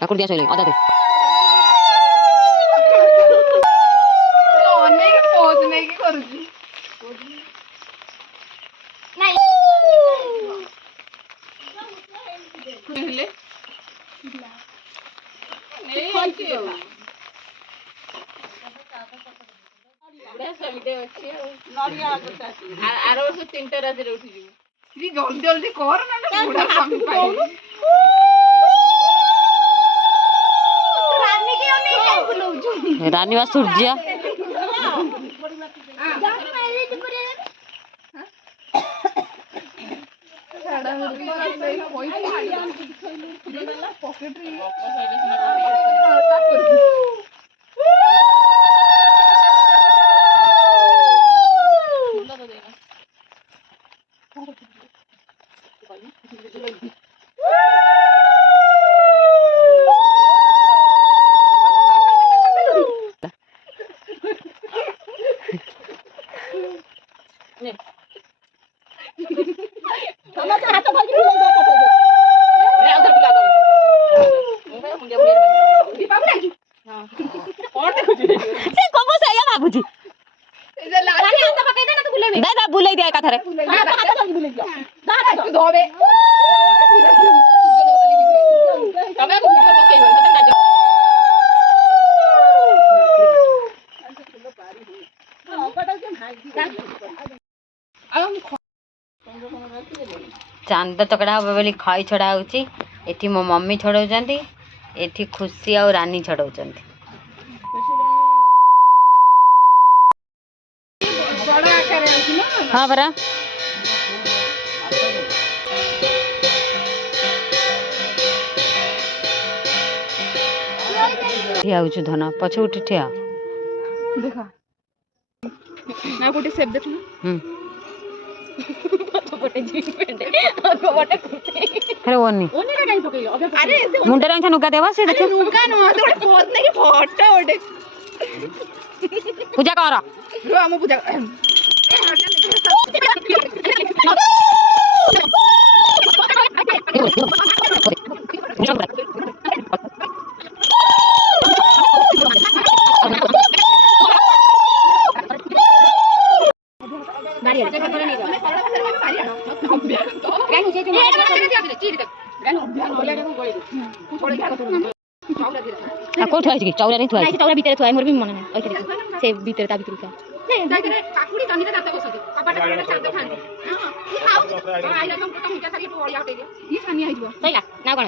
কাকুর দিয়া চলে আদা দে অনেক পোজ নেই কি করুছি নাই হেলে নেই খাইছি আর বর্ষ 3টা রাতে উঠি যাব তুই জলদি জলদি কর না বুড়া স্বামী পাই রানী কি অনেক কাই বলউছু রানী বা সূর্যা बुलाई दिया कथारे चांद चकड़ा हम बोली खई छड़ा होची एठी मो मम्मी छड़ाउचंती एठी खुशी और रानी छड़ाउचंती हाँ बरा ठिया होछु धना पछ उठी ठिया देखा ना गोटे सेब देखु पछपटे जीन पेंडे और गोटे अरे ओनी ओनी रे काई पकइयो अरे मुंडे रंग नुका देवा से देखे नुका न तो गोटे पोज नहीं फोटो गोटे पूजा कर रो हम पूजा कोठ है कि चौरा नहीं थुआ नहीं चौरा भीतर थुआ मोर भी मन नहीं ओइ से भीतर ता भीतर नहीं जाय करे काकुड़ी तनी ता दाता बसती कपाट कपाट चांद खान हां आइला हम तो मुझे सारी पोड़िया हटे ये सानी आइबो सहीला ना कोन